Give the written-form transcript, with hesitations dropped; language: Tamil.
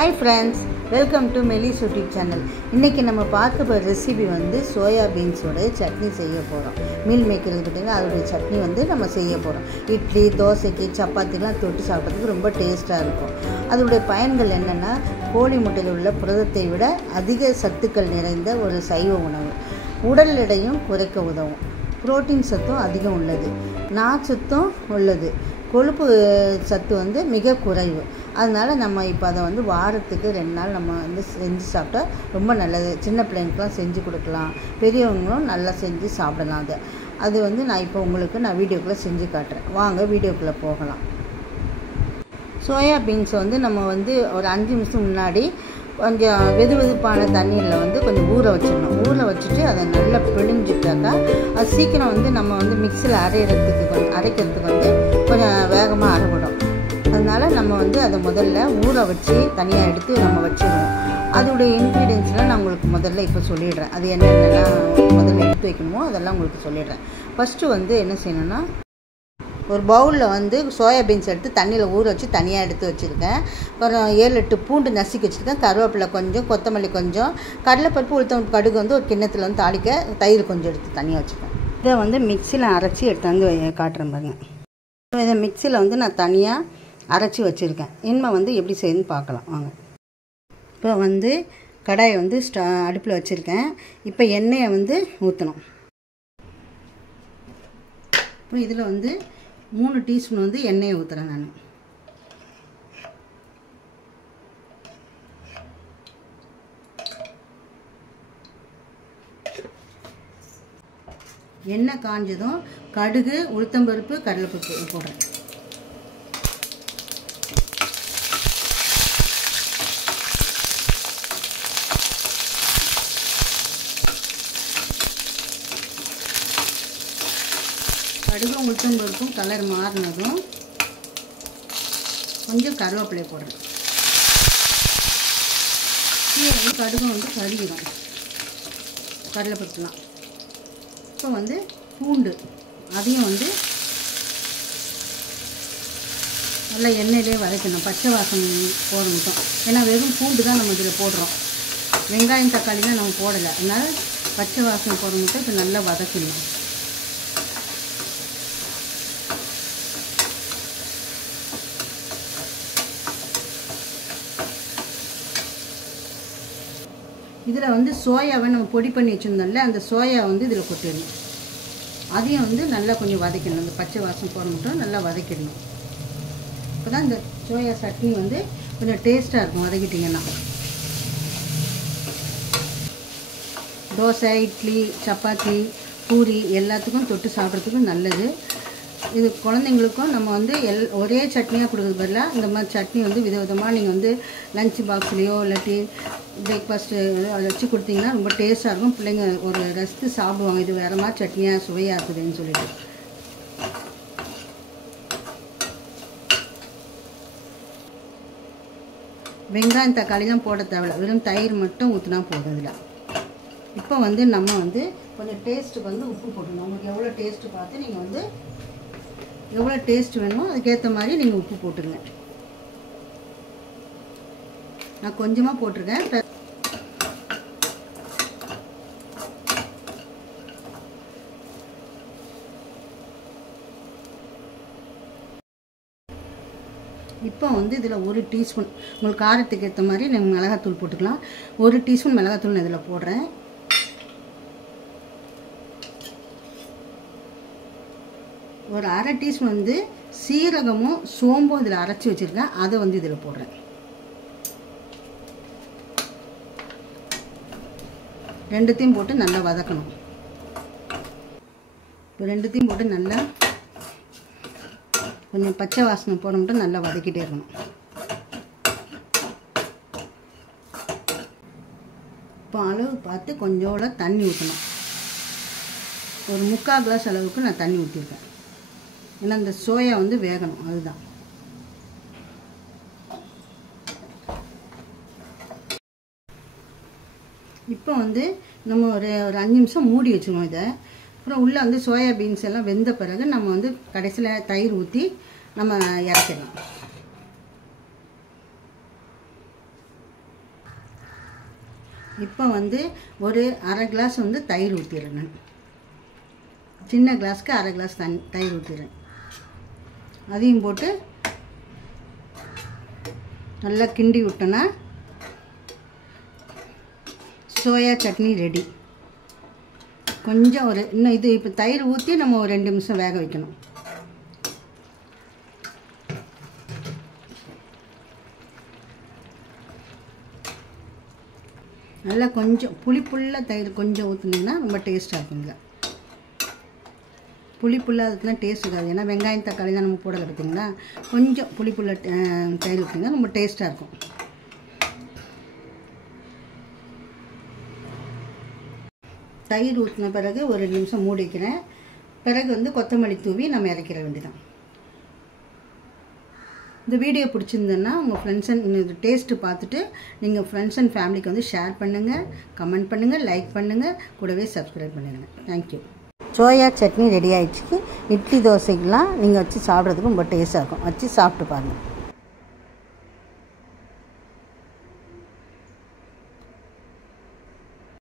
Hi friends, welcome to Melly's YouTube channel. இன்னைக்கு நம்ம பார்க்க போற ரெசிபி வந்து சோயா பீன்ஸோட சட்னி செய்ய போறோம். மீல் மேக்கர் கிட்டங்க அதோட சட்னி வந்து நம்ம செய்ய போறோம். இட்லி, தோசைக்கு, சப்பாத்திலாம் தொட்டு சாப்பிடுறதுக்கு ரொம்ப டேஸ்டா இருக்கும். அதோட பயன்கள் என்னன்னா கோழி முட்டையில் உள்ள புரதத்தை விட அதிக சத்துக்கள் நிறைந்த ஒரு சைவ உணவு. உடல் எடையும் குறைக்க உதவும். புரோட்டீன் சத்தும் அதிகம் உள்ளது. நார்ச்சத்தும் உள்ளது. கொழுப்பு சத்து வந்து மிக குறைவு. அதனால் நம்ம இப்போ அதை வந்து வாரத்துக்கு 2 நாள் நம்ம வந்து செஞ்சு சாப்பிட்டா ரொம்ப நல்லது. சின்ன பிள்ளைங்களுக்குலாம் செஞ்சு கொடுக்கலாம், பெரியவங்களும் நல்லா செஞ்சு சாப்பிடலாம். அது வந்து நான் இப்போ உங்களுக்கு வீடியோக்குள்ளே செஞ்சு காட்டுறேன். வாங்க வீடியோக்குள்ளே போகலாம். சோயா பீன்ஸை வந்து நம்ம வந்து ஒரு 5 நிமிஷம் முன்னாடி கொஞ்சம் வெதுவெதுப்பான தண்ணீரில் வந்து கொஞ்சம் ஊற வச்சிடணும். ஊற வச்சுட்டு அதை நல்லா பிழிஞ்சிட்டாக்கா அது சீக்கிரம் வந்து நம்ம வந்து மிக்சியில் அரைக்கிறதுக்கு வந்து கொஞ்சம் வேகமாக அரைவிடும். அதனால் நம்ம வந்து அதை முதல்ல ஊற வச்சு தனியாக எடுத்து நம்ம வச்சிடணும். அதோடைய இன்க்ரீடியன்ஸ்லாம் நான் உங்களுக்கு முதல்ல இப்போ சொல்லிடுறேன். அது என்னென்னலாம் முதல்ல எடுத்து வைக்கணுமோ அதெல்லாம் உங்களுக்கு சொல்லிடுறேன். ஃபஸ்ட்டு வந்து என்ன செய்யணும்னா, ஒரு பவுலில் வந்து சோயா பீன்ஸ் எடுத்து தண்ணியில் ஊற வச்சு தனியாக எடுத்து வச்சுருக்கேன். அப்புறம் 7-8 பூண்டு நசுக்கி வச்சுருக்கேன். கருவேப்பிலை கொஞ்சம், கொத்தமல்லி கொஞ்சம், கடலைப்பருப்பு, உளுத்தம் கடுகு வந்து ஒரு கிண்ணத்தில் வந்து தாளிக்க, தயிர் கொஞ்சம் எடுத்து தனியாக வச்சுருக்கேன். இதை வந்து மிக்சியில் அரைச்சி எடுத்து வந்து காட்டுறேன் பாருங்க. இதை மிக்சியில் வந்து நான் தனியாக அரைச்சி வச்சுருக்கேன். இனிமேல் வந்து எப்படி செய்யணும்னு பார்க்கலாம் வாங்க. இப்போ வந்து கடாயை வந்து அடுப்பில் வச்சுருக்கேன். இப்போ எண்ணெயை வந்து ஊற்றணும். இப்போ இதில் வந்து 3 டீஸ்பூன் வந்து எண்ணெயை ஊற்றுறேன் நான். எண்ணெய் காஞ்சதும் கடுகு, உளுத்தம்பருப்பு, கடலைப்பருப்பு போடுறேன். கடுகும் உளுத்தம்பருப்பும் கலர் மாறினதும் கொஞ்சம் கருவேப்பிலை போடுறேன். கீழே வந்து கடுகும் வந்து கருகிடும், கடலைப்பருப்புலாம். இப்போ வந்து பூண்டு அதையும் வந்து நல்லா எண்ணெயிலே வதக்கணும். பச்சை வாசம் போட மட்டும். ஏன்னா வெறும் பூண்டு தான் நம்ம இதில் போடுறோம். வெங்காயம் தக்காளிலாம் நம்ம போடலை. அதனால் பச்சை வாசம் போட மட்டும் இப்போ நல்லா வதக்கணும். இதில் வந்து சோயாவை நம்ம பொடி பண்ணி வச்சுருந்தோம்ல, அந்த சோயா வந்து இதில் கொட்டிடணும். அதையும் வந்து நல்லா கொஞ்சம் வதக்கணும். அந்த பச்சை வாசம் போட மட்டும் நல்லா வதக்கிடணும். இப்போ தான் இந்த சோயா சட்னி வந்து கொஞ்சம் டேஸ்ட்டாக இருக்கும் வதக்கிட்டிங்கன்னா. தோசை, இட்லி, சப்பாத்தி, பூரி எல்லாத்துக்கும் தொட்டு சாப்பிட்றதுக்கும் நல்லது. இது குழந்தைங்களுக்கும் நம்ம வந்து ஒரே சட்னியாக கொடுக்குறது பதிலாக இந்த மாதிரி சட்னி வந்து விதவிதமாக நீங்கள் வந்து லஞ்ச் பாக்ஸ்லேயோ இல்லாட்டி பிரேக்ஃபாஸ்ட்டு அதை வச்சு கொடுத்தீங்கன்னா ரொம்ப டேஸ்ட்டாக இருக்கும். பிள்ளைங்க ஒரு ரசித்து சாப்பிடுவாங்க. இது வேறு மாதிரி சட்னியாக சுவையாக இருக்குதுன்னு சொல்லிட்டு. வெங்காயம் தக்காளிலாம் போட தேவையில்ல, வெறும் தயிர் மட்டும் ஊற்றினா போதும் இதில். இப்போ வந்து நம்ம வந்து கொஞ்சம் டேஸ்ட்டுக்கு வந்து உப்பு போடணும். உங்களுக்கு எவ்வளோ டேஸ்ட்டு பார்த்து நீங்கள் வந்து எவ்வளோ டேஸ்ட் வேணுமோ அதுக்கேற்ற மாதிரி நீங்கள் உப்பு போட்டுருங்க. நான் கொஞ்சமாக போட்டிருக்கேன். இப்போ வந்து இதில் 1 டீஸ்பூன் உங்களுக்கு காரத்துக்கு ஏற்ற மாதிரி நீங்கள் மிளகாத்தூள் போட்டுக்கலாம். 1 டீஸ்பூன் மிளகாத்தூள் நான் இதில் போடுறேன். ஒரு 1/2 டீஸ்பூன் வந்து சீரகமும் சோம்பும் இதில் அரைச்சி வச்சுருக்கேன். அதை வந்து இதில் போடுறேன். ரெண்டுத்தையும் போட்டு நல்லா வதக்கணும். இப்போ ரெண்டுத்தையும் போட்டு நல்லா கொஞ்சம் பச்சை வாசனை போட மட்டும் நல்லா வதக்கிட்டே இருக்கணும். இப்போ அளவு பார்த்து கொஞ்சோட தண்ணி ஊற்றணும். ஒரு 3/4 கிளாஸ் அளவுக்கு நான் தண்ணி ஊற்றிருக்கேன். ஏன்னா இந்த சோயா வந்து வேகணும், அதுதான். இப்போ வந்து நம்ம ஒரு 5 நிமிஷம் மூடி வச்சுருவோம் இதை. அப்புறம் உள்ளே வந்து சோயா பீன்ஸ் எல்லாம் வெந்த பிறகு நம்ம வந்து கடைசியில் தயிர் ஊற்றி நம்ம இறக்கிடலாம். இப்போ வந்து ஒரு அரை கிளாஸ் வந்து தயிர் ஊற்றிடுறேன். நான் சின்ன கிளாஸ்க்கு அரை கிளாஸ் தயிர் ஊற்றிடுறேன். அதையும் போட்டு நல்லா கிண்டி விட்டோன்னா சோயா சட்னி ரெடி. கொஞ்சம் இன்னும் இது இப்போ தயிர் ஊற்றி நம்ம ஒரு 2 நிமிஷம் வேக வைக்கணும். நல்லா கொஞ்சம் புளிப்புள்ள தயிர் கொஞ்சம் ஊற்றுனீங்கன்னா ரொம்ப டேஸ்ட்டாக இருக்குங்க. புளிப்புள்ள அதுக்குலாம் டேஸ்ட் இருக்காது, ஏன்னா வெங்காயம் தக்காளி தான் நம்ம போடலை பார்த்தீங்களா. கொஞ்சம் புளிப்புள்ள தயிர் ஊற்றிங்கன்னா ரொம்ப டேஸ்ட்டாக இருக்கும். தயிர் ஊற்றின பிறகு ஒரு 2 நிமிஷம் மூடி வைக்கிறேன். பிறகு வந்து கொத்தமல்லி தூவி நம்ம இறக்கிற வேண்டியதான். இந்த வீடியோ பிடிச்சிருந்ததுன்னா உங்கள் ஃப்ரெண்ட்ஸ் அண்ட் டேஸ்ட்டு பார்த்துட்டு நீங்கள் ஃப்ரெண்ட்ஸ் அண்ட் ஃபேமிலிக்கு வந்து ஷேர் பண்ணுங்கள், கமெண்ட் பண்ணுங்கள், லைக் பண்ணுங்கள், கூடவே சப்ஸ்கிரைப் பண்ணிடுங்க. தேங்க்யூ. சோயா சட்னி ரெடி ஆகிடுச்சு. இட்லி தோசைக்கெலாம் நீங்கள் வச்சு சாப்பிட்றதுக்கு ரொம்ப டேஸ்ட்டாக இருக்கும். வச்சு சாப்பிட்டு பாருங்கள்.